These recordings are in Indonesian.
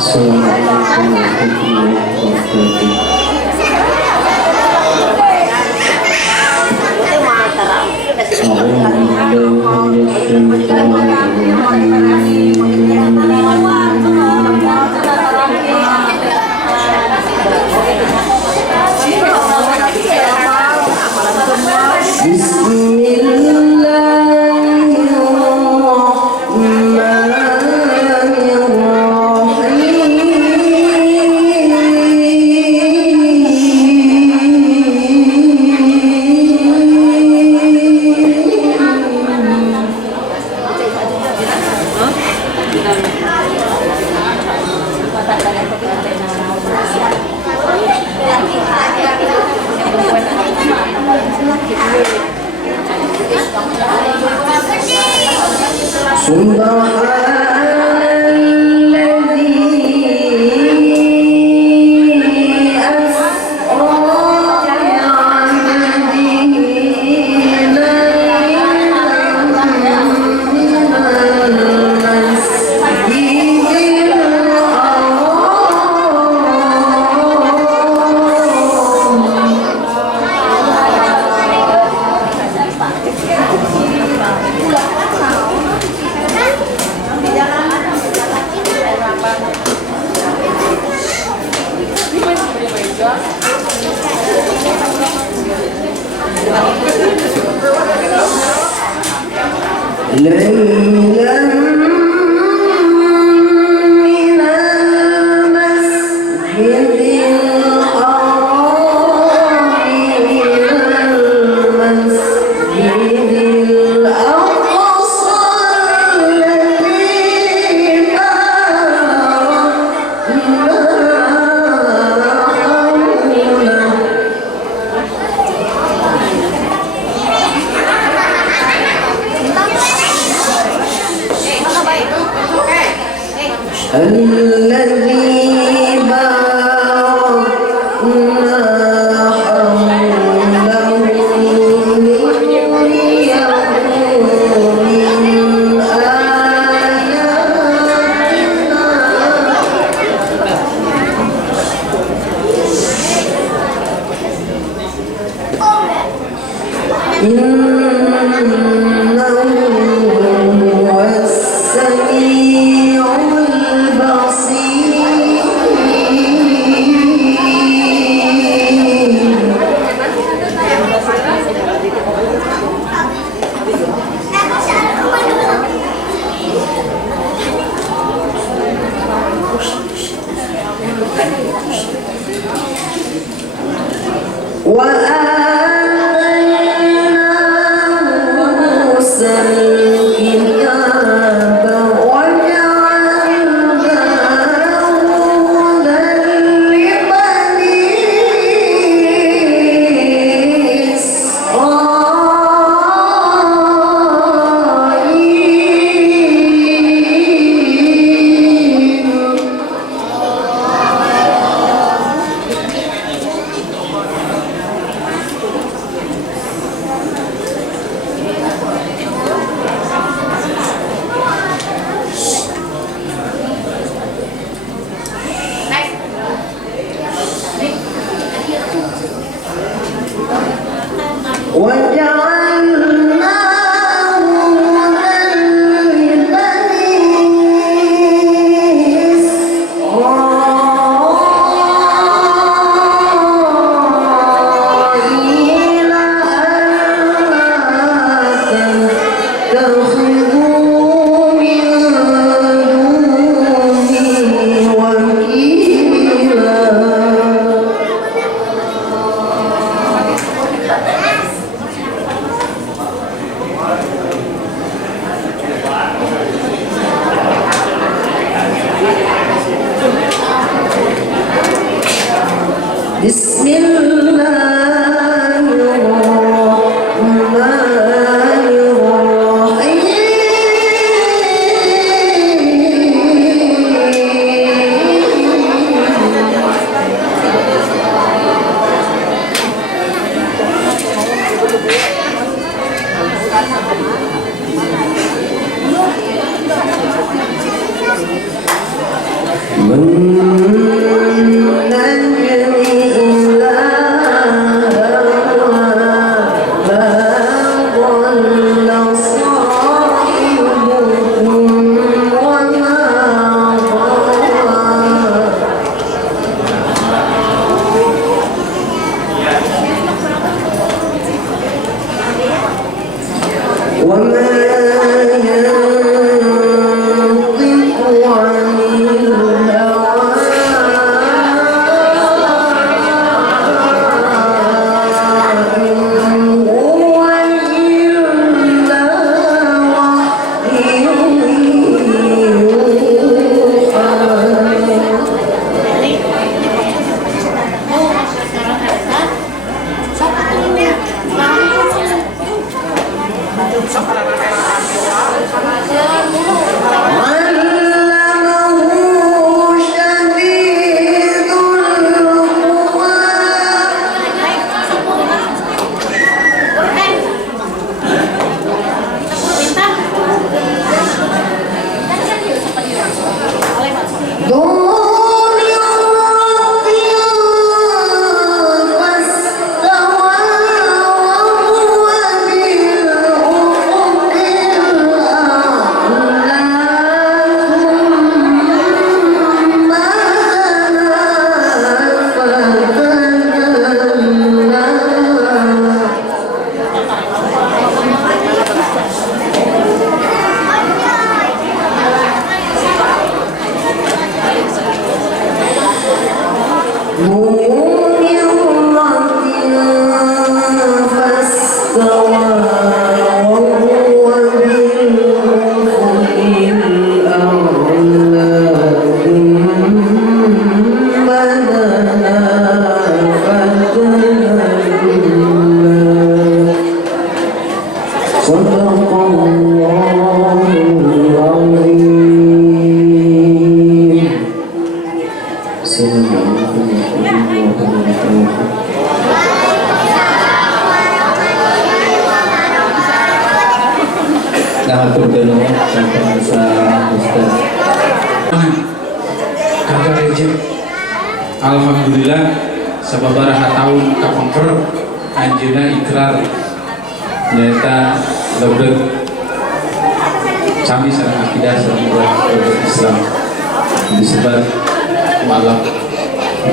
Assalamualaikum warahmatullahi wabarakatuh. وآتيناه Alhamdulillah sababaraha tahun kapangker anjeuna ikrar nyata lebet sami sareng akidah sareng Islam disebar malam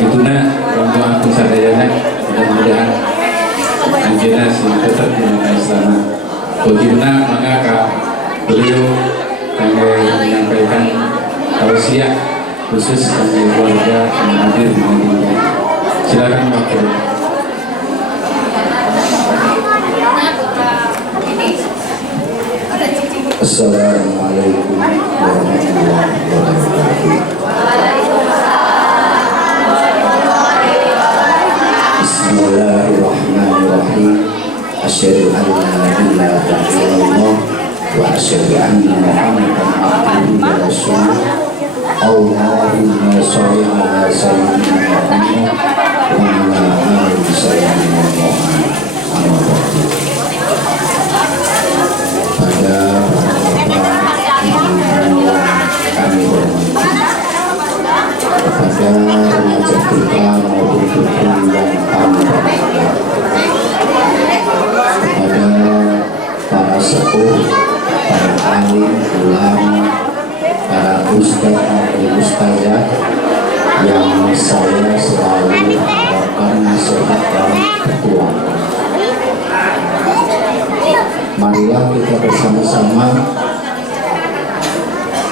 dituna orang tua sadayana mudah-mudahan anjeuna tetap di Islam. Bagaimana maka beliau kami menyampaikan tausiah khusus bagi keluarga yang hadir di sini. Silakan waktu. Assalamualaikum warahmatullahi wabarakatuh. Bismillahirrahmanirrahim. Asyhadu an la ilaha illallah wa asyhadu anna Muhammadan abduhu wa rasuluh. Allahumma sholli ala sayyidina Muhammad wa ala ali sayyidina Muhammad. Pada bapak ibu yang kami hormati, kepada remaja kita maupun guru yang kami hormati, kepada para sepuh, para alim, ulama, para ustaz dan ustazah yang saya selalu harapkan nasihat dan petualangan. Marilah kita bersama-sama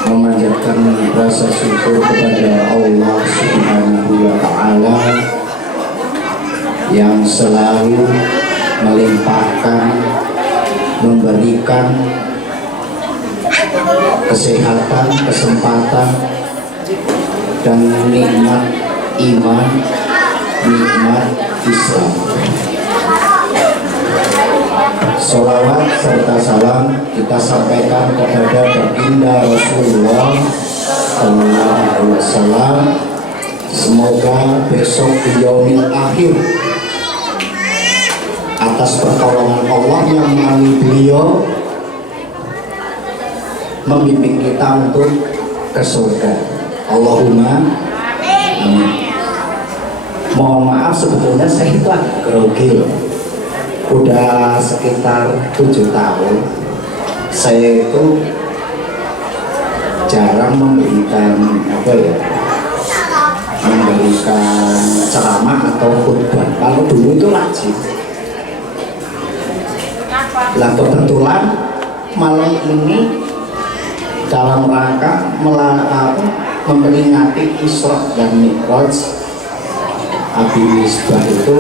memanjatkan rasa syukur kepada Allah Subhanahu wa Ta'ala yang selalu melimpahkan, memberikan kesehatan, kesempatan, dan nikmat iman, nikmat Islam. Sholawat serta salam kita sampaikan kepada baginda Rasulullah SAW. Semoga besok di yaumil akhir atas pertolongan Allah yang melalui beliau membimbing kita untuk ke surga. Allahumma amin. Mohon maaf sebetulnya saya itu agak grogi loh. Udah sekitar 7 tahun saya itu jarang memberikan memberikan ceramah atau khutbah. Kalau dulu itu wajib. Lah kebetulan malam ini dalam rangka memperingati Isra dan Mi'raj, Abi Misbah itu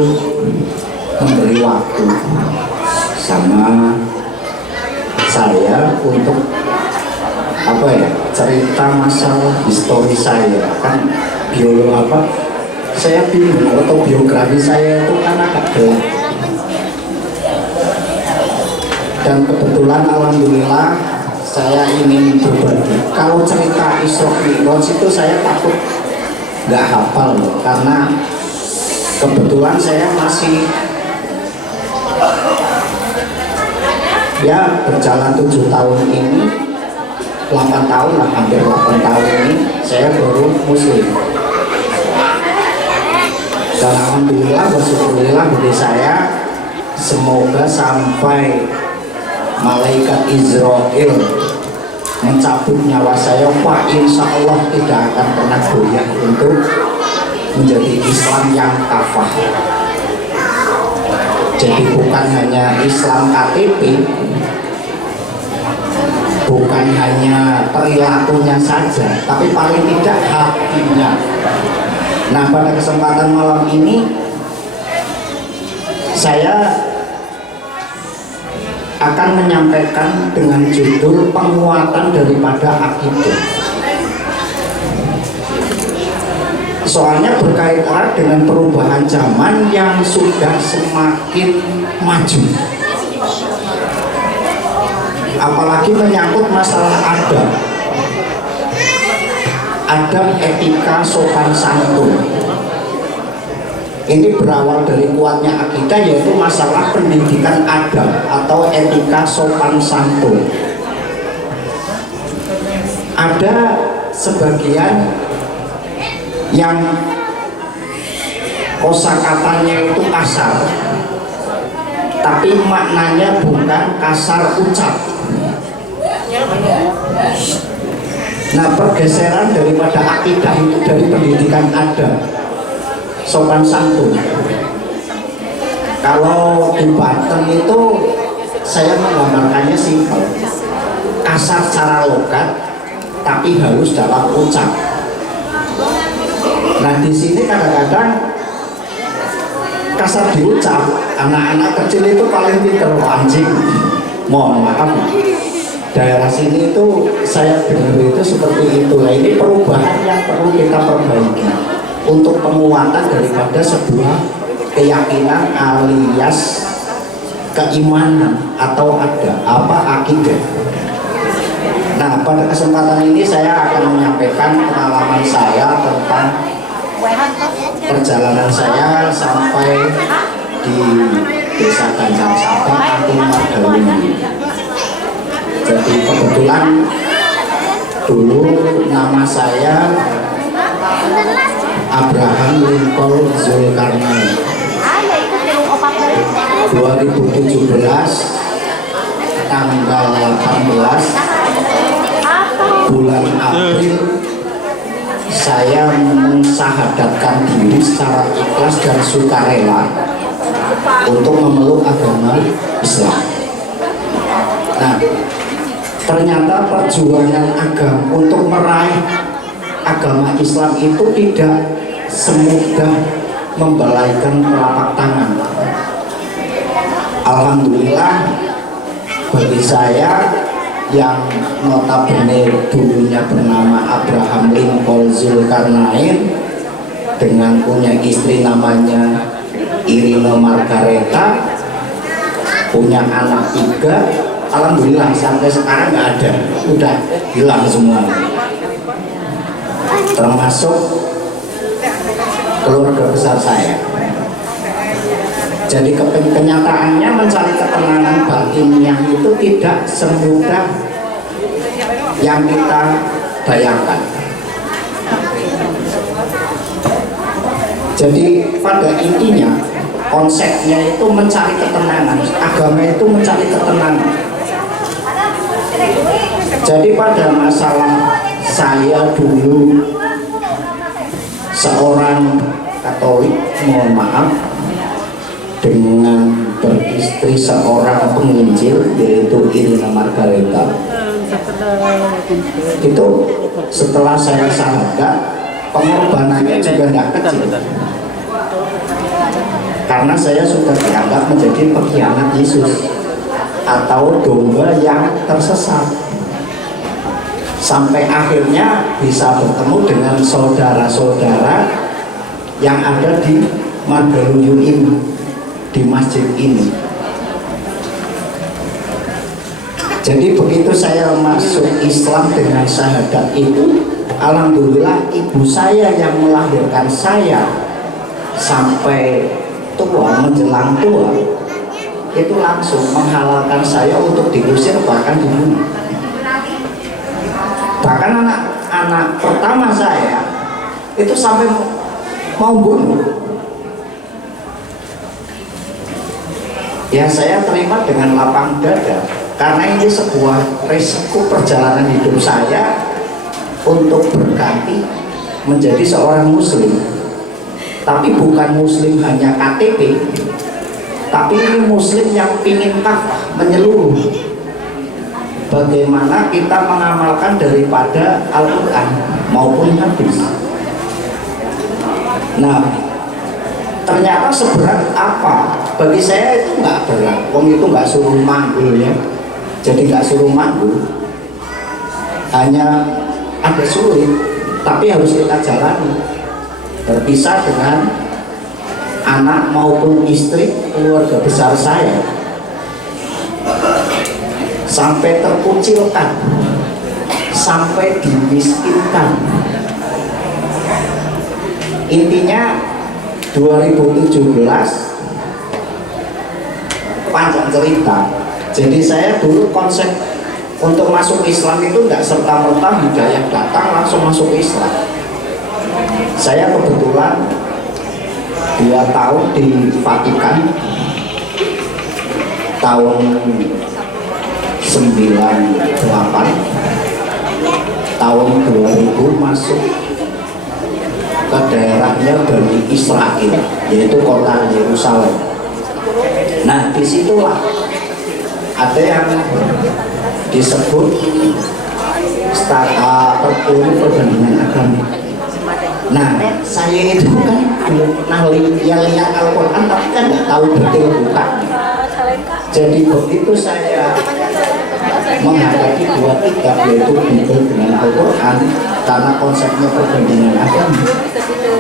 memberi waktu sama saya untuk cerita masalah histori saya. Kan saya bingung, autobiografi saya itu kan agak gelap. Dan kebetulan alhamdulillah saya ingin berbagi. Kalau cerita Isra Mi'raj itu saya takut nggak hafal loh, karena kebetulan saya masih berjalan 7 tahun ini, 8 tahun lah, hampir 8 tahun ini saya baru muslim. Dan alhamdulillah, bersyukurlah bagi saya, semoga sampai malaikat Israel mencabut nyawa saya, Pak, insya Allah tidak akan pernah goyah untuk menjadi Islam yang kafah. Jadi bukan hanya Islam KTP, bukan hanya perilakunya saja, tapi paling tidak hatinya. Nah, pada kesempatan malam ini saya akan menyampaikan dengan judul penguatan daripada akidah. Soalnya berkait erat dengan perubahan zaman yang sudah semakin maju, apalagi menyangkut masalah adab etika sopan santun. Ini berawal dari kuatnya akidah, yaitu masalah pendidikan adab atau etika sopan santun. Ada sebagian yang kosakatanya itu kasar, tapi maknanya bukan kasar ucap. Nah, pergeseran daripada akidah itu dari pendidikan adab sopan santun. Kalau di Banten itu saya menggambarkannya simpel, kasar secara logat tapi halus dalam ucap. Nah, di sini kadang-kadang kasar diucap, anak-anak kecil itu paling pintar, anjing. Mohon maaf, daerah sini itu saya dengar itu seperti itu. Nah, ini perubahan yang perlu kita perbaiki untuk penguatan daripada sebuah keyakinan alias keimanan atau akidah. Nah, pada kesempatan ini saya akan menyampaikan pengalaman saya tentang perjalanan saya sampai di Desa Ganjar Sabang, Agung Margawi. Jadi kebetulan dulu nama saya Abraham Lincoln Zulkarnain. 2017 tanggal 18 bulan April saya mensyahadatkan diri secara ikhlas dan sukarela untuk memeluk agama Islam. Nah, ternyata perjuangan agama untuk meraih agama Islam itu tidak semudah membelaikan telapak tangan. Alhamdulillah, bagi saya yang notabene dulunya bernama Abraham Lincoln Zulkarnain dengan punya istri namanya Irina Margareta, punya anak 3, alhamdulillah sampai sekarang nggak ada, udah hilang semua, termasuk keluarga besar saya. Jadi kenyataannya mencari ketenangan batinnya itu tidak semudah yang kita bayangkan. Jadi pada intinya konsepnya itu mencari ketenangan, agama itu mencari ketenangan. Jadi pada masalah saya dulu seorang Katolik, mohon maaf, dengan beristri seorang penginjil yaitu Irina Margareta. Itu setelah saya sahadat, pengorbanannya juga tidak kecil. Karena saya sudah dianggap menjadi pengkhianat Yesus atau domba yang tersesat. Sampai akhirnya bisa bertemu dengan saudara-saudara yang ada di Margaluyu ini, di masjid ini. Jadi begitu saya masuk Islam dengan syahadat itu, alhamdulillah ibu saya yang melahirkan saya sampai tua, menjelang tua, itu langsung menghalalkan saya untuk diusir bahkan dibunuh. Bahkan anak pertama saya itu sampai mau bunuh. Ya saya terima dengan lapang dada, karena ini sebuah resiko perjalanan hidup saya untuk berganti menjadi seorang muslim. Tapi bukan muslim hanya KTP, tapi ini muslim yang pingin kafah, menyeluruh. Bagaimana kita mengamalkan daripada Al-Quran maupun hadis. Nah, ternyata seberat apa? Bagi saya itu nggak berat. Wong itu nggak suruh manggul ya. Jadi nggak suruh manggul. Hanya ada sulit, tapi harus kita jalani. Berpisah dengan anak maupun istri keluarga besar saya, sampai terkucilkan, sampai dimiskinkan. Intinya 2017 panjang cerita. Jadi saya dulu konsep untuk masuk Islam itu tidak serta-merta hidayah datang langsung masuk Islam. Saya kebetulan 2 tahun di Vatikan tahun 98, tahun 2000 masuk ke daerahnya Bani Israel, yaitu kota Yerusalem. Nah, disitulah ada yang disebut perpuluh perbandingan agama. Nah, saya itu kan belum pernah lihat Al-Quran, tapi kan nggak tahu betul bukan. Jadi begitu saya menghadapi 2 kitab, yaitu Bible dengan Al-Quran, karena konsepnya perbandingan agama,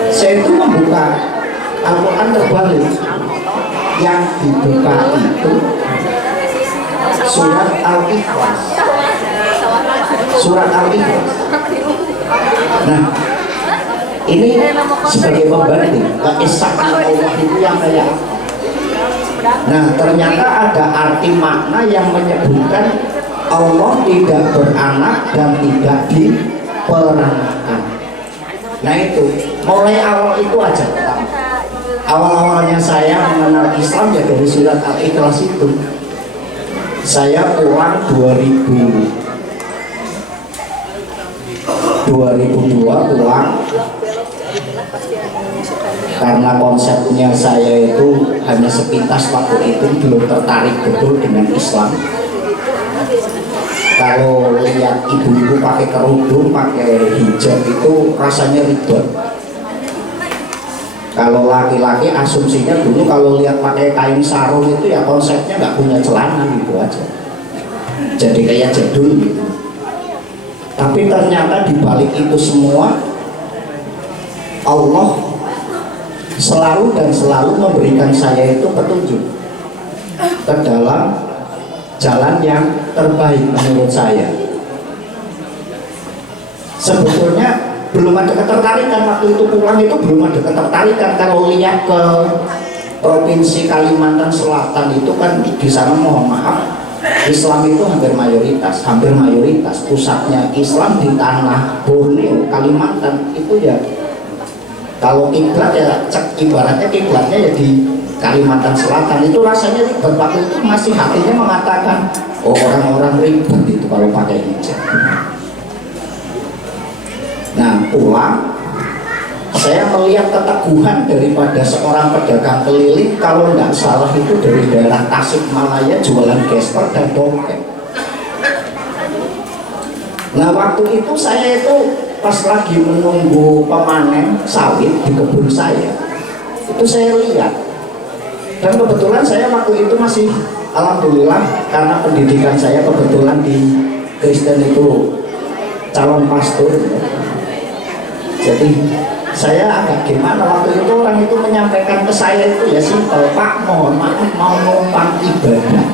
saya itu membuka Al-Quran terbalik. Yang dibuka itu surat Al-Ikhlas. Surat Al-Ikhlas. Nah, ini sebagai pembanding, keesaan Allah itu yang kayak apa? Nah, ternyata ada arti makna yang menyebutkan Allah tidak beranak dan tidak diperanakan. Nah itu, mulai awal itu aja pertama. Awal-awalnya saya mengenal Islam ya dari surat Al-Ikhlas itu. Saya pulang 2002 pulang, karena konsepnya saya itu hanya sepintas waktu itu, belum tertarik betul dengan Islam. Kalau lihat ibu-ibu pakai kerudung, pakai hijab itu rasanya ribet. Kalau laki-laki asumsinya dulu kalau lihat pakai kain sarung itu ya konsepnya nggak punya celana gitu aja, jadi kayak jadul gitu. Tapi ternyata dibalik itu semua Allah selalu dan selalu memberikan saya itu petunjuk ke dalam jalan yang terbaik menurut saya. Sebetulnya belum ada ketertarikan waktu itu pulang, itu belum ada ketertarikan. Kalau lihat ke provinsi Kalimantan Selatan itu kan di sana, mohon maaf, Islam itu hampir mayoritas pusatnya Islam di tanah Borneo, Kalimantan itu ya Kalau kiblat ya ibaratnya kiblatnya ya di Kalimantan Selatan, itu rasanya ribet. Waktu itu masih hatinya mengatakan, oh orang-orang ribet itu kalau pakai hijab. Nah pulang, saya melihat keteguhan daripada seorang pedagang keliling, kalau nggak salah itu dari daerah Tasikmalaya, jualan gesper dan dompet. Nah waktu itu saya itu pas lagi menunggu pemanen sawit di kebun saya, itu saya lihat, dan kebetulan saya waktu itu masih, alhamdulillah karena pendidikan saya kebetulan di Kristen itu calon pastor, jadi saya agak gimana waktu itu. Orang itu menyampaikan ke saya itu ya simpel, Pak mohon maaf mau numpang ibadah,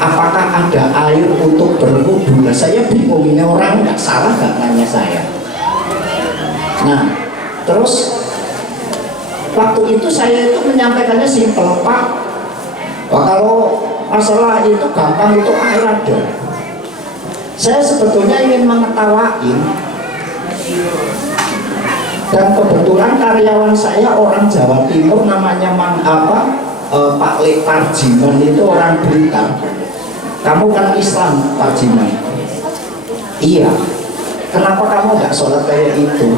apakah ada air untuk berwudu? Nah, saya bingung, ini orang nggak salah nggak nanya saya. Nah terus waktu itu saya itu menyampaikannya simpel, Pak, kalau masalah itu gampang, itu air ada. Saya sebetulnya ingin mengetawain, dan kebetulan karyawan saya orang Jawa Timur, namanya Pak Lek Parjiman, itu orang Blitar. Kamu kan Islam, Pak Jiman? Iya. Kenapa kamu nggak sholat kayak itu?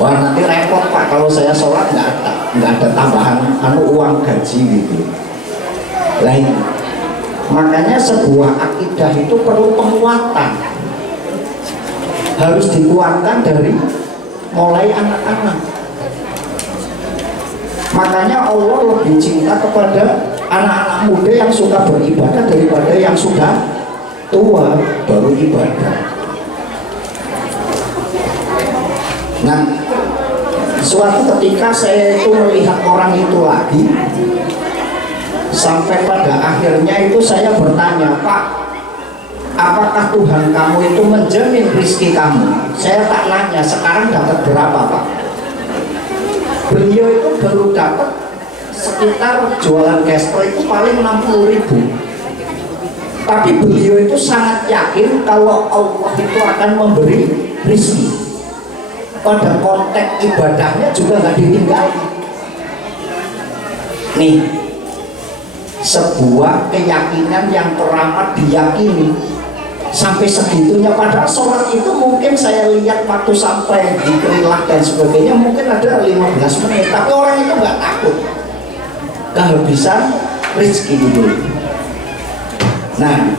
Wah nanti repot Pak, kalau saya sholat nggak ada tambahan uang gaji gitu. Lain. Makanya sebuah akidah itu perlu penguatan, harus dikuatkan dari mulai anak-anak. Makanya Allah lebih cinta kepada anak-anak muda yang suka beribadah daripada yang sudah tua baru ibadah. Nah, suatu ketika saya itu melihat orang itu lagi, sampai pada akhirnya itu saya bertanya, Pak, apakah Tuhan kamu itu menjamin rezeki kamu? Saya tak nanya sekarang dapat berapa, Pak. Beliau itu baru dapat sekitar jualan gesper itu paling 60.000. Tapi beliau itu sangat yakin kalau Allah itu akan memberi rezeki. Pada konteks ibadahnya juga nggak ditinggal. Nih, sebuah keyakinan yang teramat diyakini sampai segitunya. Padahal sholat itu mungkin saya lihat waktu sampai di kerilah dan sebagainya mungkin ada 15 menit, tapi orang itu nggak takut kehabisan rezeki itu. Nah,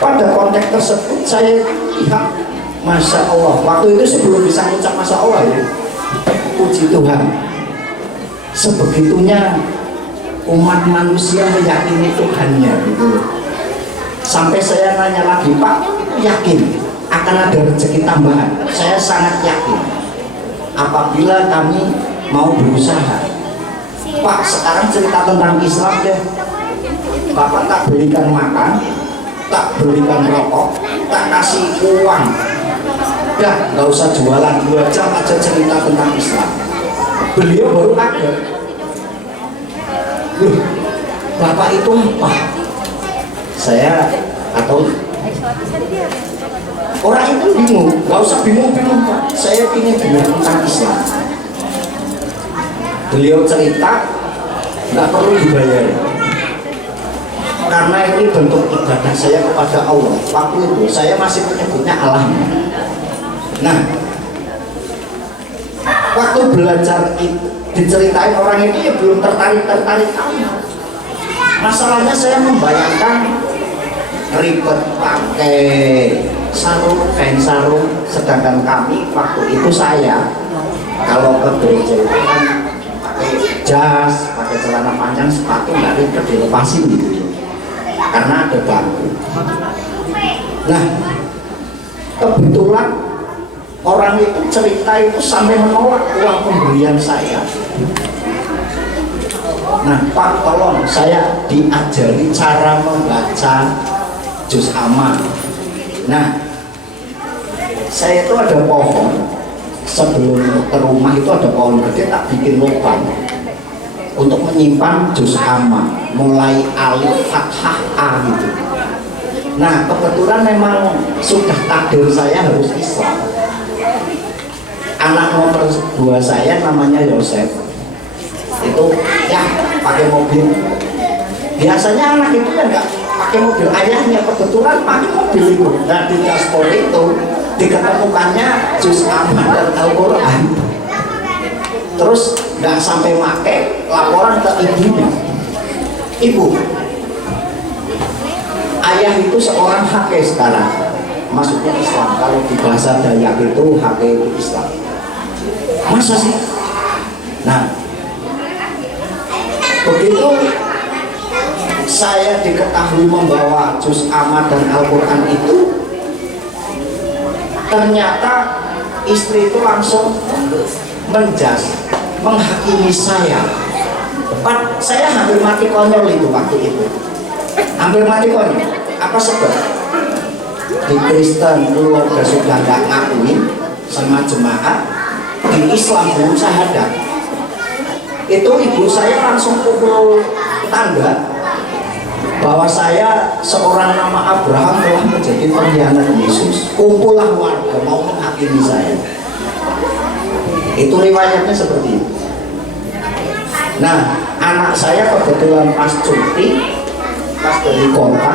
pada konteks tersebut saya lihat, Masya Allah, waktu itu sebelum bisa mengucap Masya Allah ya, puji Tuhan, sebegitunya umat manusia meyakini Tuhannya gitu. Sampai saya nanya lagi, Pak, yakin akan ada rezeki tambahan? Saya sangat yakin apabila kami mau berusaha. Pak, sekarang cerita tentang Islam deh. Bapak tak belikan makan, tak belikan rokok, tak kasih uang. Dah, nggak usah jualan, 2 jam aja cerita tentang Islam. Beliau baru kaget. Loh, Bapak itu apa? Saya atau orang itu bingung, nggak usah bingung-bingung Pak. Saya ingin dengar tentang Islam. Beliau cerita, nggak perlu dibayar, karena ini bentuk ibadah saya kepada Allah. Waktu itu saya masih menyebutnya Allah. Nah, waktu belajar diceritain orang ini ya belum tertarik amat. Masalahnya saya membayangkan ribet pakai kain sarung, sedangkan kami waktu itu saya kalau ke gereja itu kan pakai jas, pakai celana panjang, sepatu nggak ribet dilepasin gitu, karena ada bangku. Nah, kebetulan orang itu cerita itu sampai menolak uang pemberian saya. Nah, Pak, tolong saya diajari cara membaca juz amma. Nah, saya itu ada pohon, sebelum ke rumah itu ada pohon gede, tak bikin lubang untuk menyimpan juz amma, mulai alif, fathah, a gitu. Nah, kebetulan memang sudah takdir saya harus Islam. anak nomor 2 saya namanya Yosef. Itu ya pakai mobil. Biasanya anak itu ya nggak pakai mobil, ayahnya kebetulan pakai mobil itu. Nah di dashboard itu diketemukannya juz aman dan Al-Quran. Terus nggak sampai pakai, laporan ke ibunya. Ibu, ayah itu seorang hake sekarang, masuknya Islam. Kalau di bahasa Dayak itu hake itu Islam. Masa sih? Nah, begitu saya diketahui membawa juz amma dan Al-Quran itu, ternyata istri itu langsung menghakimi saya. Saya hampir mati konyol itu waktu itu. Hampir mati konyol. Apa sebab? Di Kristen keluarga sudah nggak ngakuin sama jemaat, di Islam belum syahadat. Itu ibu saya langsung pukul tangga bahwa saya seorang nama Abraham telah menjadi pengkhianat Yesus. Kumpullah warga mau menghakimi saya. Itu riwayatnya seperti itu. Nah, anak saya kebetulan pas cuti, pas dari kota,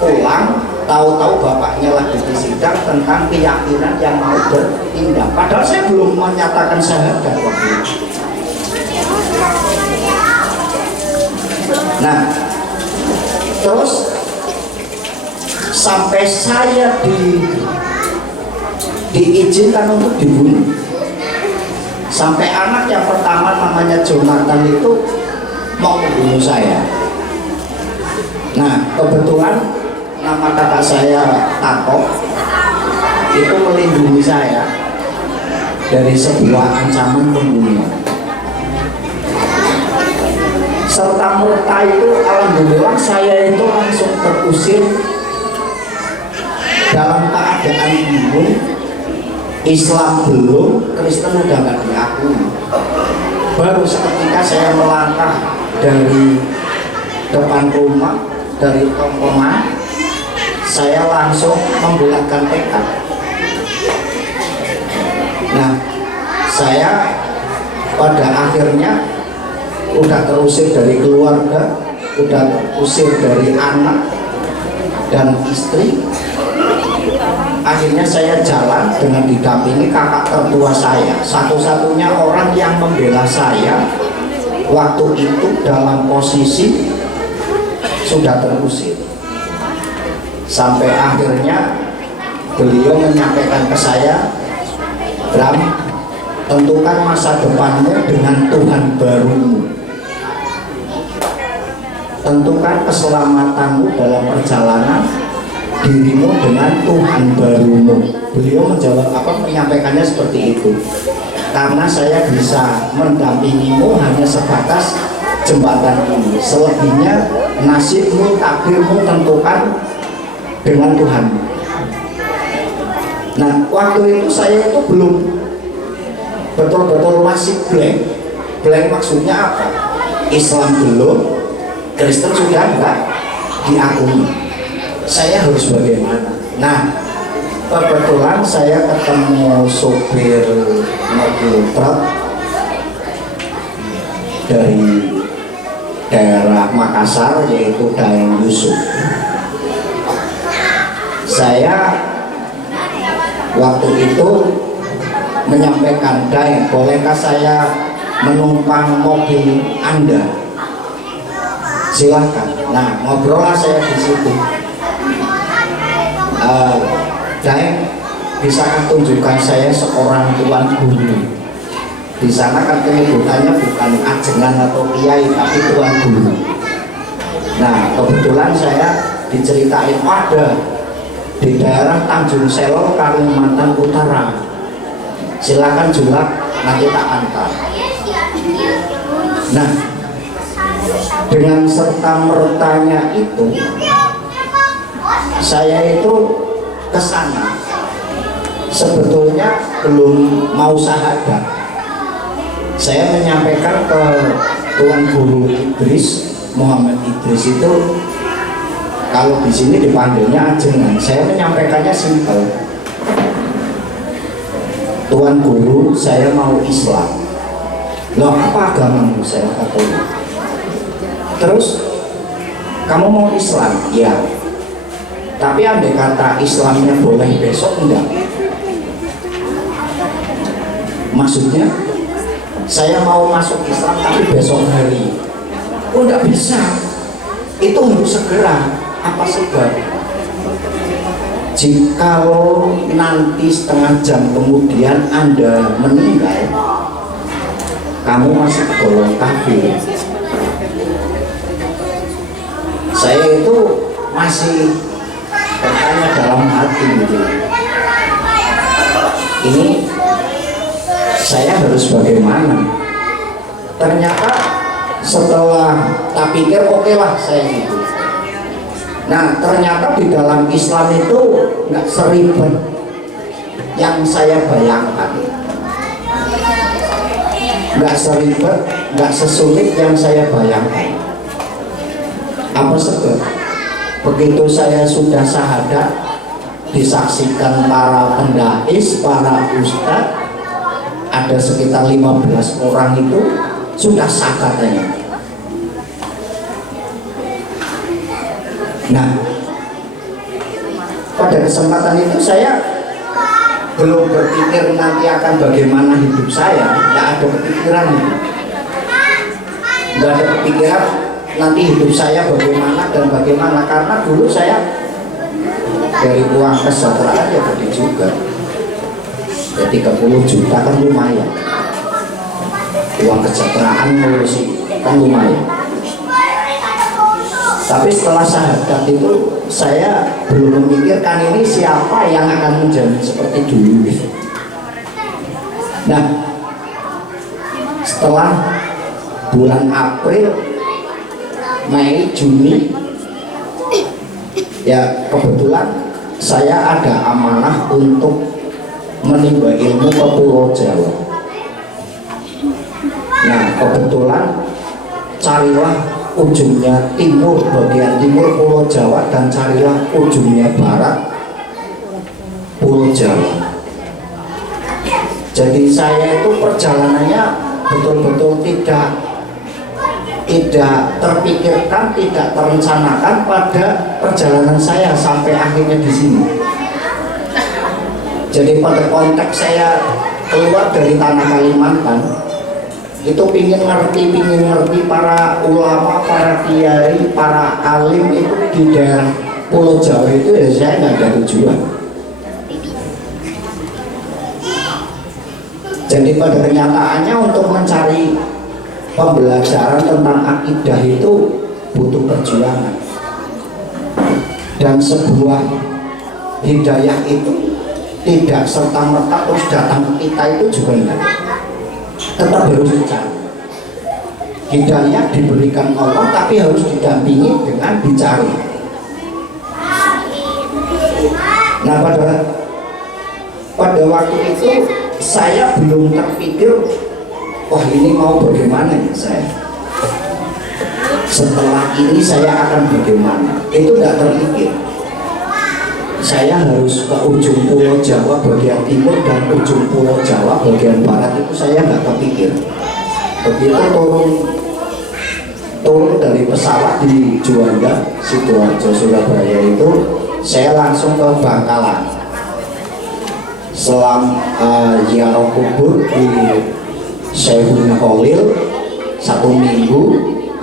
pulang, tahu-tahu bapaknya lagi di sidang tentang keyakinan yang mau berpindah. Padahal saya belum menyatakan syahadat waktu itu. Nah, terus sampai saya diizinkan untuk dibunuh. Sampai anak yang pertama namanya Jonathan itu mau membunuh saya. Nah, kebetulan nama kakak saya Tato itu melindungi saya dari sebuah ancaman pembunuhan. Serta merta itu alhamdulillah saya itu langsung terusir dalam keadaan bingung. Islam belum, Kristen udah nggak diakui. Baru seketika saya melangkah dari depan rumah, dari tongkongan, saya langsung membulatkan tekad. Nah, saya pada akhirnya udah terusir dari keluarga, udah terusir dari anak dan istri. Akhirnya saya jalan dengan didampingi kakak tertua saya, satu-satunya orang yang membela saya waktu itu dalam posisi sudah terusir. Sampai akhirnya beliau menyampaikan ke saya, Bram, tentukan masa depanmu dengan Tuhan barumu. Tentukan keselamatanmu dalam perjalanan dirimu dengan Tuhan barumu. Beliau menyampaikannya seperti itu. Karena saya bisa mendampingimu hanya sebatas jembatan ini. Selebihnya nasibmu, takdirmu tentukan dengan Tuhan. Nah, waktu itu saya itu belum betul-betul masih blank. Blank maksudnya apa? Islam belum, Kristen sudah enggak diakui. Saya harus bagaimana? Nah, kebetulan saya ketemu sopir mobil truk dari daerah Makassar, yaitu Daeng Yusuf. Saya waktu itu menyampaikan, Daeng, bolehkah saya menumpang mobil Anda? Silahkan. Nah, ngobrollah saya di situ. Daeng, bisakah tunjukkan saya seorang tuan guru? Di sana kan penyebutannya bukan ajengan atau kiai, tapi tuan guru. Nah, kebetulan saya diceritain ada di daerah Tanjung Selor, Kalimantan Utara. Silakan julak, nanti tak antar. Nah, dengan serta mertanya itu, saya itu ke sana sebetulnya belum mau syahadat. Saya menyampaikan ke Tuan Guru Idris, Muhammad Idris itu, kalau di sini dipanggilnya ajengan. Saya menyampaikannya simpel. Tuan Guru, saya mau Islam. Loh, apa agamamu? Saya katakan. Terus, kamu mau Islam? Ya. Tapi andai kata Islamnya boleh besok, enggak? Maksudnya, saya mau masuk Islam tapi besok hari. Oh, enggak bisa. Itu harus segera. Apa sebab? Jikalau nanti setengah jam kemudian Anda meninggal, kamu masih golong kafir. Saya itu masih bertanya dalam hati gitu. Ini saya harus bagaimana? Ternyata setelah tak pikir oke lah saya gitu. Nah ternyata di dalam Islam itu nggak seribet yang saya bayangkan, nggak seribet, nggak sesulit yang saya bayangkan. Apa sebab? Begitu saya sudah syahadat, disaksikan para pendais, para ustadz, ada sekitar 15 orang itu sudah sah katanya. Nah, pada kesempatan itu saya belum berpikir nanti akan bagaimana hidup saya, nggak ada kepikiran itu, nggak ada kepikiran nanti hidup saya bagaimana dan bagaimana, karena dulu saya dari uang kesejahteraan ya gede juga, ya 30 juta kan lumayan, uang kesejahteraan ngurusi kan lumayan. Tapi setelah syahadat itu saya belum memikirkan ini siapa yang akan menjadi seperti dulu. Nah, setelah bulan April, Mei, Juni, ya kebetulan saya ada amanah untuk menimba ilmu ke Pulau Jawa. Nah, kebetulan carilah ujungnya timur, bagian timur Pulau Jawa, dan carilah ujungnya barat Pulau Jawa. Jadi saya itu perjalanannya betul-betul tidak terpikirkan, tidak terencanakan pada perjalanan saya sampai akhirnya di sini. Jadi pada konteks saya keluar dari tanah Kalimantan itu pingin ngerti para ulama, para kiai, para alim itu di daerah Pulau Jawa itu, ya saya nggak ada tujuan. Jadi pada kenyataannya untuk mencari pembelajaran tentang akidah itu butuh perjuangan, dan sebuah hidayah itu tidak serta-merta terus datang ke kita, itu juga enggak. Tetap harus dicari. Hidayah diberikan Allah tapi harus didampingi dengan dicari. Nah pada waktu itu saya belum terpikir, wah ini mau bagaimana ya saya. Setelah ini saya akan bagaimana? Itu tidak terpikir. Saya harus ke ujung Pulau Jawa bagian timur dan ujung Pulau Jawa bagian barat, itu saya nggak kepikir. Begitu turun dari pesawat di Juanda, Sidoarjo, Surabaya itu, saya langsung ke Bangkalan. Selang ziarah kubur di Syekhul Khalil 1 minggu,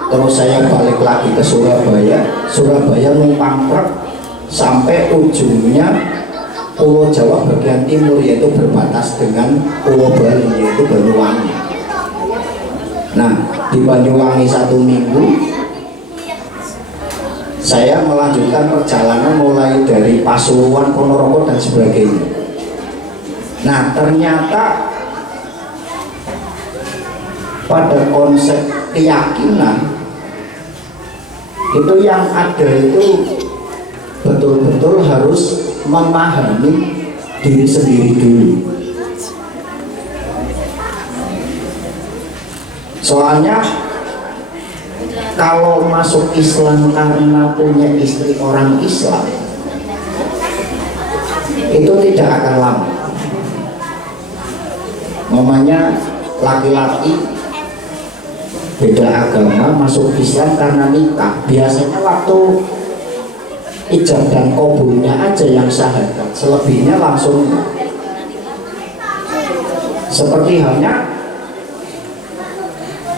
terus saya balik lagi ke Surabaya numpang truk sampai ujungnya Pulau Jawa bagian timur, yaitu berbatas dengan Pulau Bali, yaitu Banyuwangi. Nah di Banyuwangi 1 minggu saya melanjutkan perjalanan mulai dari Pasuruan, Ponorogo dan sebagainya. Nah ternyata pada konsep keyakinan itu yang ada itu betul-betul harus memahami diri sendiri dulu. Soalnya kalau masuk Islam karena punya istri orang Islam, itu tidak akan lama. laki-laki beda agama masuk Islam karena nikah, biasanya waktu ijab dan kabulnya aja yang syahadat, selebihnya langsung. Seperti halnya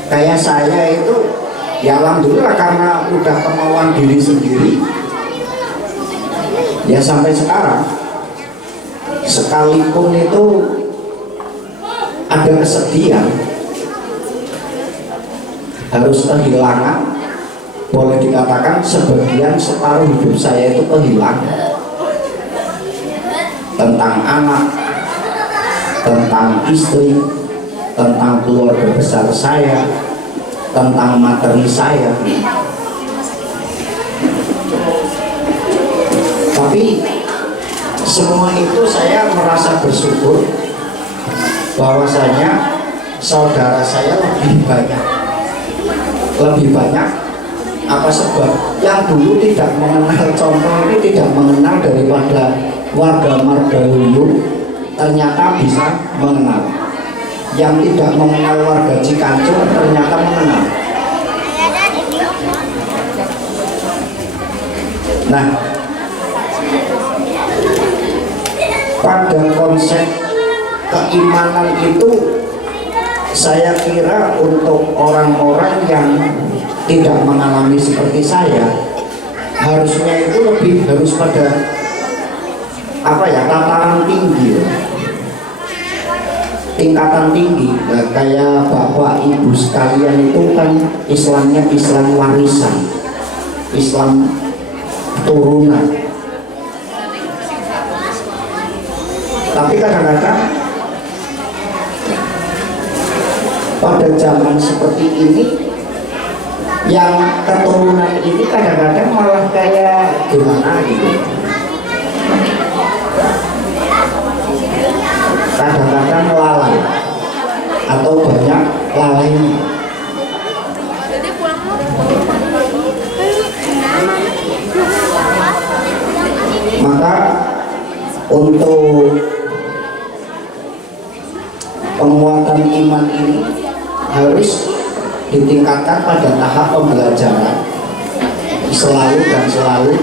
kayak saya itu, ya alhamdulillah karena udah kemauan diri sendiri, ya sampai sekarang sekalipun itu ada kesedihan, harus kehilangan, boleh dikatakan sebagian separuh hidup saya itu kehilangan, tentang anak, tentang istri, tentang keluarga besar saya, tentang materi saya. Tapi semua itu saya merasa bersyukur bahwasanya saudara saya lebih banyak apa sebab yang dulu tidak mengenal, contoh ini tidak mengenal daripada warga Margahayu ternyata bisa mengenal, yang tidak mengenal warga Cikanjur ternyata mengenal. Nah, pada konsep keimanan itu saya kira untuk orang-orang yang tidak mengalami seperti saya, harusnya itu lebih harus pada tataran tinggi, tingkatan tinggi. Nah, kayak bapak ibu sekalian itu kan Islamnya Islam warisan, Islam turunan. Tapi kadang-kadang pada zaman seperti ini, yang keturunan ini kadang-kadang malah kayak gimana gitu, kadang-kadang lalai atau banyak lalainya. Maka untuk penguatan iman ini harus ditingkatkan pada tahap pembelajaran, selalu dan selalu,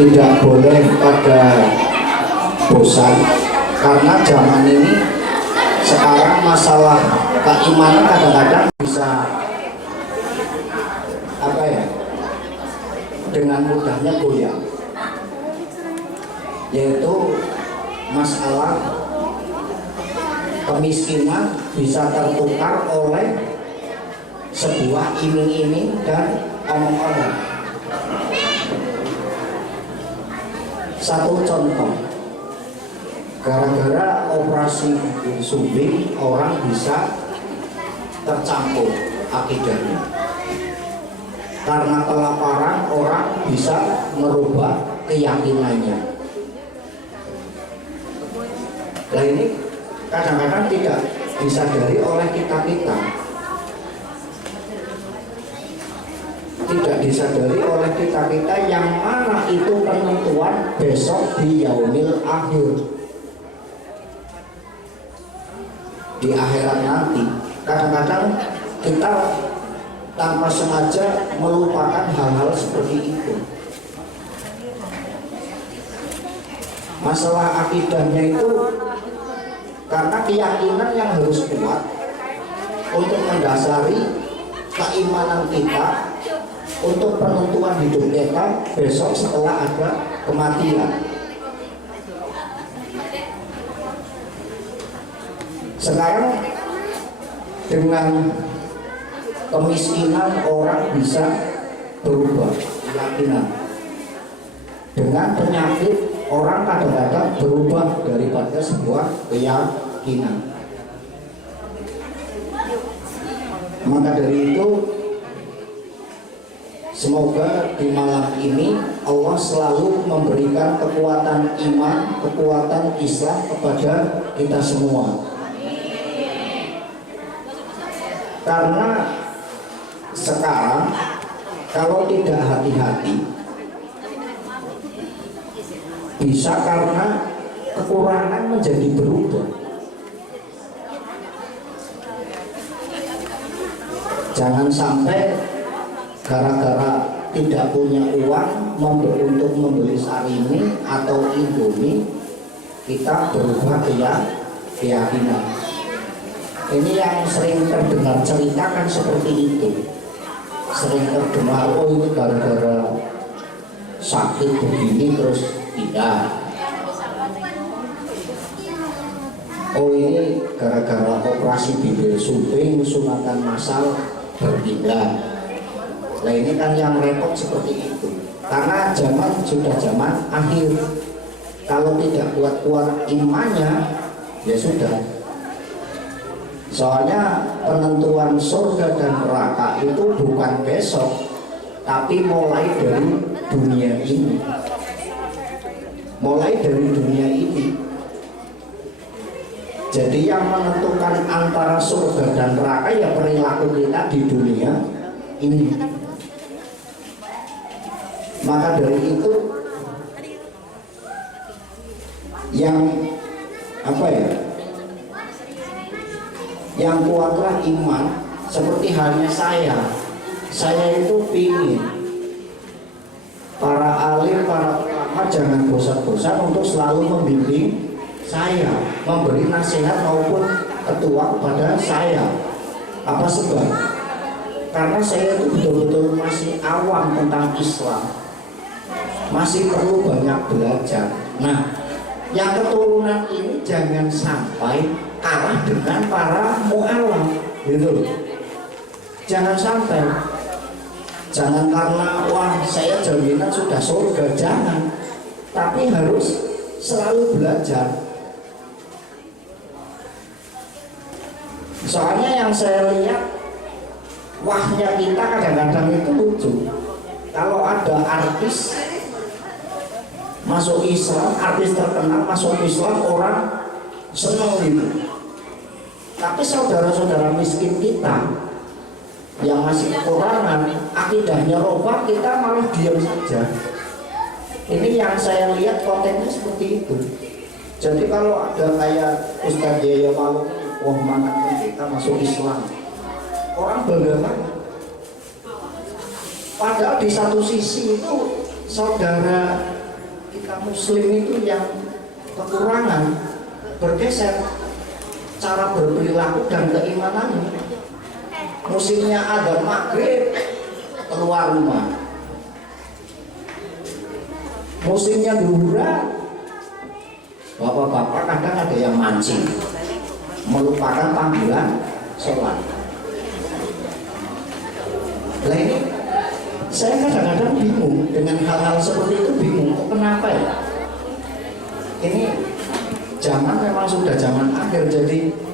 tidak boleh pada bosan, karena zaman ini sekarang masalah keimanan kadang-kadang bisa dengan mudahnya goyang, yaitu masalah kemiskinan bisa tertukar oleh sebuah iming-iming dan omong-omong. Satu contoh, gara-gara operasi sumbing orang bisa tercampur akidahnya, karena kelaparan orang bisa merubah keyakinannya. Nah, ini kadang-kadang tidak disadari oleh kita-kita, tidak disadari oleh kita-kita yang mana itu penentuan besok di yaumil akhir, di akhirat nanti. Kadang-kadang kita tanpa sengaja melupakan hal-hal seperti itu. Masalah akidahnya itu karena keyakinan yang harus kuat untuk mendasari keimanan kita untuk penentuan hidup kita besok setelah ada kematian. Sekarang dengan kemiskinan orang bisa berubah keyakinan, dengan penyakit orang kadang-kadang berubah daripada sebuah keyakinan. Maka dari itu, semoga di malam ini Allah selalu memberikan kekuatan iman, kekuatan Islam kepada kita semua. Karena sekarang kalau tidak hati-hati, bisa karena kekurangan menjadi berubah. Jangan sampai gara-gara tidak punya uang untuk membeli sarimi atau indomie kita berubah keyakinan. Ini yang sering terdengar cerita kan seperti itu. Sering terdengar, oh ini gara-gara sakit begini terus tidak. Oh ini gara-gara operasi bibir sumbing, sunatan massal berpindah. Nah ini kan yang repot seperti itu. Karena zaman sudah zaman akhir. Kalau tidak kuat-kuat imannya, ya sudah. Soalnya penentuan surga dan neraka itu bukan besok, tapi mulai dari dunia ini. Mulai dari dunia ini. Jadi yang menentukan antara surga dan neraka ya perilaku kita di dunia ini. Maka dari itu yang apa ya? Yang kuatlah iman. Seperti halnya saya itu pingin para alim, para ulama jangan bosan-bosan untuk selalu membimbing saya, memberi nasihat maupun ketua kepada saya. Apa sebab? Karena saya itu betul-betul masih awam tentang Islam, masih perlu banyak belajar. Nah, yang keturunan ini jangan sampai kalah dengan para mu'alaf, gitu. Jangan sampai, jangan karena wah saya jaminan sudah surga, jangan. Tapi harus selalu belajar. Soalnya yang saya lihat wahnya kita kadang-kadang itu lucu. Kalau ada artis masuk Islam, artis terkenal masuk Islam, orang senang gitu. Tapi saudara-saudara miskin kita yang masih kekurangan, akidahnya roba, kita malah diam saja. Ini yang saya lihat kontennya seperti itu. Jadi kalau ada kayak Ustadz Yaya Malu, wah mana kita masuk Islam, orang bangga banget. Padahal di satu sisi itu saudara kita Muslim itu yang kekurangan, bergeser cara berperilaku dan keimanannya. Musimnya ada maghrib keluar rumah, musimnya duhura bapak-bapak kadang ada yang mancing, melupakan panggilan sholat. Nah ini saya kadang-kadang bingung dengan hal-hal seperti itu, bingung kenapa ya. Ini zaman memang sudah zaman akhir. Jadi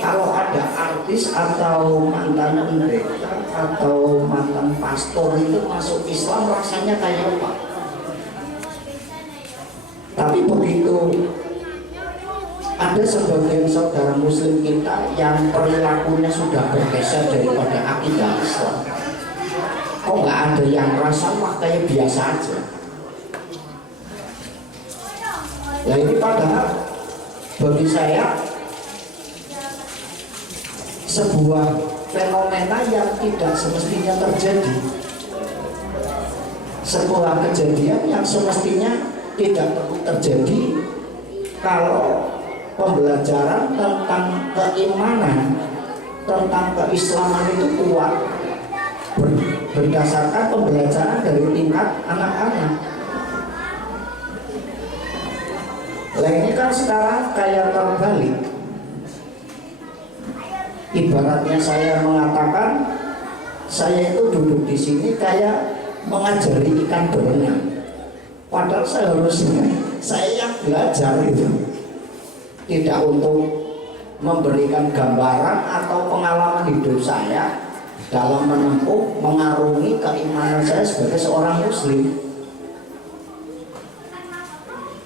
kalau ada artis atau mantan pendeta atau mantan pastor itu masuk Islam rasanya kayak apa? Tapi begitu ada sebagian saudara muslim kita yang perilakunya sudah bergeser daripada akidah Islam, kok nggak ada yang merasa wah kayak biasa aja. Ya ini padahal bagi saya sebuah fenomena yang tidak semestinya terjadi, sebuah kejadian yang semestinya tidak perlu terjadi kalau pembelajaran tentang keimanan, tentang keislaman itu kuat berdasarkan pembelajaran dari tingkat anak-anak. Nah ini kan sekarang kayak terbalik. Ibaratnya saya mengatakan saya itu duduk di sini kayak mengajari ikan berenang. Padahal seharusnya saya yang belajar itu, tidak untuk memberikan gambaran atau pengalaman hidup saya dalam menempuh mengarungi keimanan saya sebagai seorang muslim.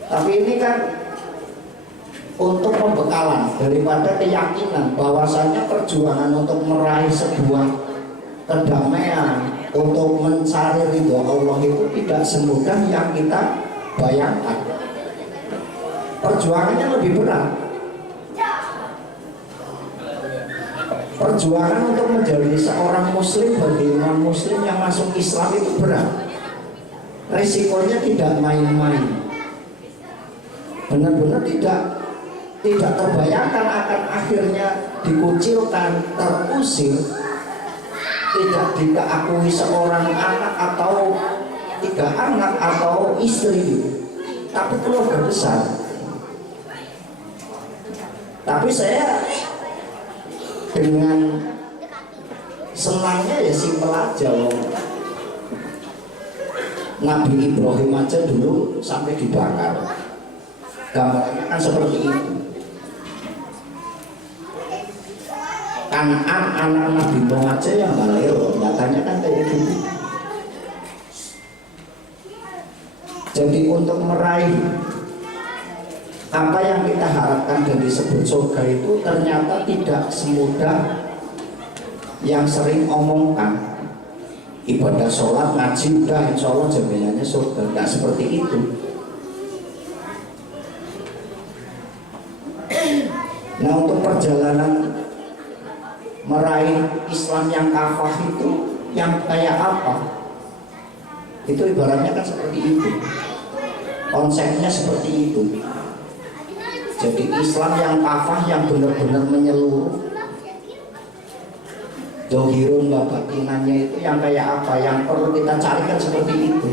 Tapi ini kan untuk pembekalan daripada keyakinan bahwasanya perjuangan untuk meraih sebuah kedamaian, untuk mencari ridho Allah itu tidak semudah yang kita bayangkan. Perjuangannya lebih berat. perjuangan untuk menjadi seorang muslim bagi non muslim yang masuk Islam itu berat. Resikonya tidak main-main. Benar-benar tidak terbayangkan akan akhirnya dikucilkan, terusir, tidak diakui seorang anak atau 3 anak atau istri, tapi keluarga besar. Tapi saya dengan senangnya ya simpel aja loh. Nabi Ibrahim aja dulu sampai dibakar. Gambarnya kan seperti itu. Kan'an anak Nabi Nuh aja yang balik loh, nyatanya kan kayak gitu. Jadi untuk meraih apa yang kita harapkan dan disebut surga itu ternyata tidak semudah yang sering omongkan. Ibadah sholat, ngaji, udah insya Allah jaminannya surga. Tidak seperti itu. Nah, untuk perjalanan meraih Islam yang kafah itu yang kayak apa? Itu ibaratnya kan seperti itu. Konsepnya seperti itu. Jadi Islam yang kafah, yang benar-benar menyeluruh, dohirun wa batinannya itu yang kayak apa? Yang perlu kita carikan seperti itu.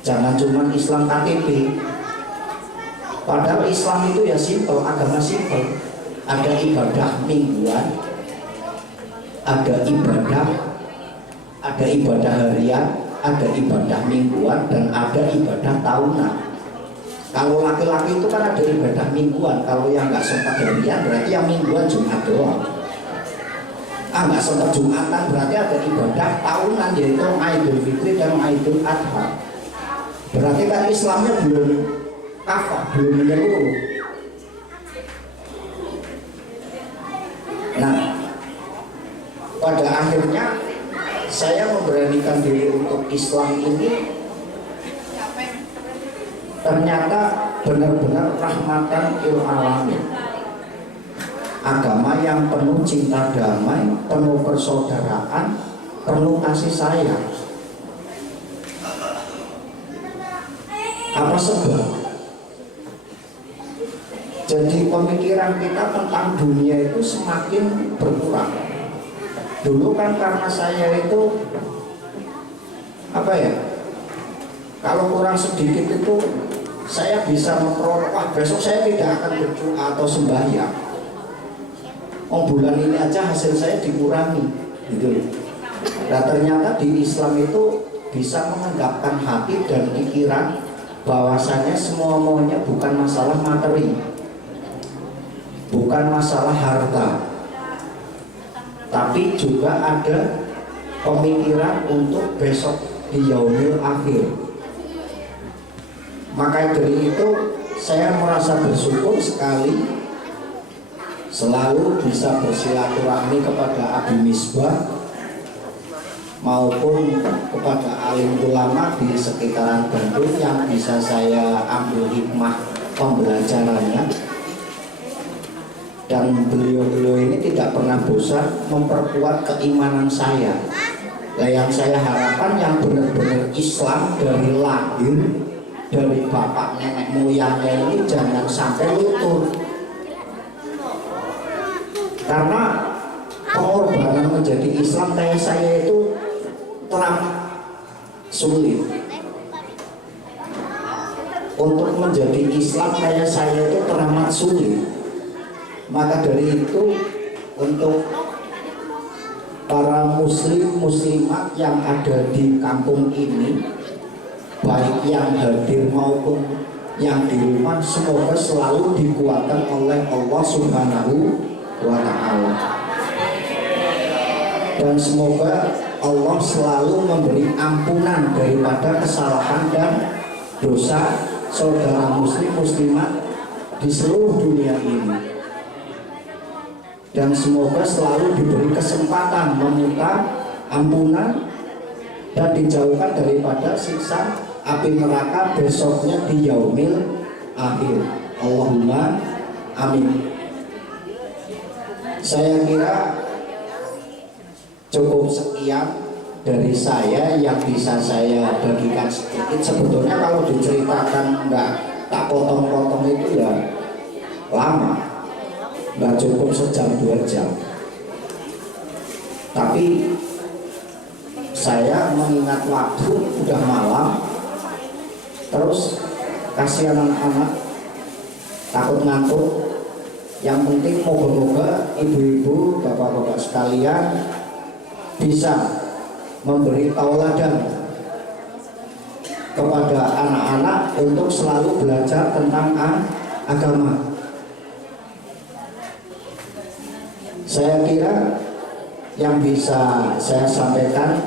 Jangan cuma Islam KTP. Padahal Islam itu ya simpel, agama simpel. Ada ibadah mingguan, ada ibadah harian, ada ibadah mingguan, dan ada ibadah tahunan. Kalau laki-laki itu kan ada ibadah mingguan. Kalau yang nggak sempat harian berarti yang mingguan Jumat doang. Nggak sempat Jumatan berarti ada ibadah tahunan, yaitu Idul Fitri dan Idul Adha. Berarti kan Islamnya belum kafah, belum menyeluruh. Nah, pada akhirnya saya memberanikan diri untuk Islam ini ternyata benar-benar rahmatan lil alamin. Agama yang penuh cinta damai, penuh persaudaraan, penuh kasih sayang. Apa sebab? Jadi pemikiran kita tentang dunia itu semakin berkurang. Dulu kan karena saya itu apa ya, kalau kurang sedikit itu saya bisa memperoleh, besok saya tidak akan berdoa atau sembahyang. Bulan ini aja hasil saya dikurangi, gitu. Nah ternyata di Islam itu bisa mengendapkan hati dan pikiran bahwasanya semua maunya bukan masalah materi, bukan masalah harta, tapi juga ada pemikiran untuk besok di yaumil akhir. Maka dari itu saya merasa bersyukur sekali selalu bisa bersilaturahmi kepada Abi Misbah maupun kepada alim ulama di sekitaran Bandung yang bisa saya ambil hikmah pembelajarannya. Dan beliau-beliau ini tidak pernah bosan memperkuat keimanan saya. Nah, yang saya harapkan yang benar-benar Islam dari lahir, dari bapak nenek moyangnya ini jangan sampai luntur. Karena pengorbanan menjadi Islam kayak saya itu teramat sulit. Untuk menjadi Islam kayak saya itu teramat sulit. Maka dari itu untuk para muslim muslimat yang ada di kampung ini, baik yang hadir maupun yang di rumah, semoga selalu dikuatkan oleh Allah Subhanahu wa Ta'ala, dan semoga Allah selalu memberi ampunan daripada kesalahan dan dosa saudara muslim muslimat di seluruh dunia ini. Dan semoga selalu diberi kesempatan meminta ampunan dan dijauhkan daripada siksa api neraka besoknya di yaumil akhir. Allahumma amin. Saya kira cukup sekian dari saya yang bisa saya bagikan sedikit. Sebetulnya kalau diceritakan nggak tak potong-potong itu ya lama, nggak cukup sejam 2 jam. Tapi saya mengingat waktu udah malam, terus kasihan anak-anak takut ngantuk. Yang penting moga-moga ibu-ibu, bapak-bapak sekalian bisa memberi tauladan kepada anak-anak untuk selalu belajar tentang agama. Saya kira yang bisa saya sampaikan